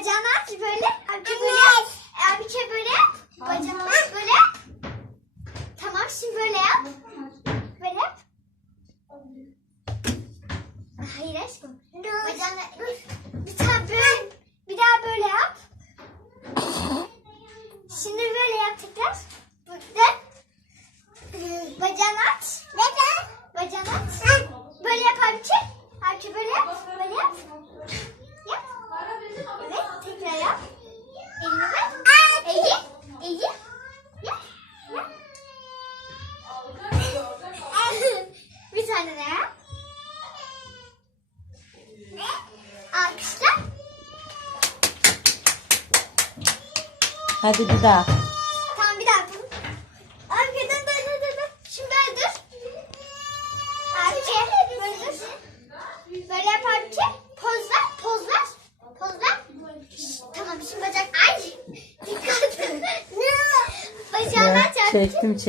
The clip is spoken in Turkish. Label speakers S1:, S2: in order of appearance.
S1: bacağını aç böyle. Abiçe böyle. Abiçe e, böyle. Bacağını aç böyle. Tamam şimdi böyle yap. Böyle yap. Hayır aşkım.
S2: Bacağını
S1: bir daha böyle. Bir daha böyle yap. Şimdi böyle yap tekrar. Dön. Bacağını aç.
S2: Neden?
S1: Bacağını aç. Böyle yap abiçe. Abiçe böyle yap. Böyle yap. Yap.
S3: Hadi bir daha.
S1: Tamam bir daha yapalım. Abi dur dur dur dur. dur. Şimdi böyle dur. Abi böyle dur. Böyle yap abi. Poz ver. Poz ver. Poz ver. Şşt, Tamam şimdi bacak. Ay. Dikkat. Bacağını aç abi. Çektim
S3: çek.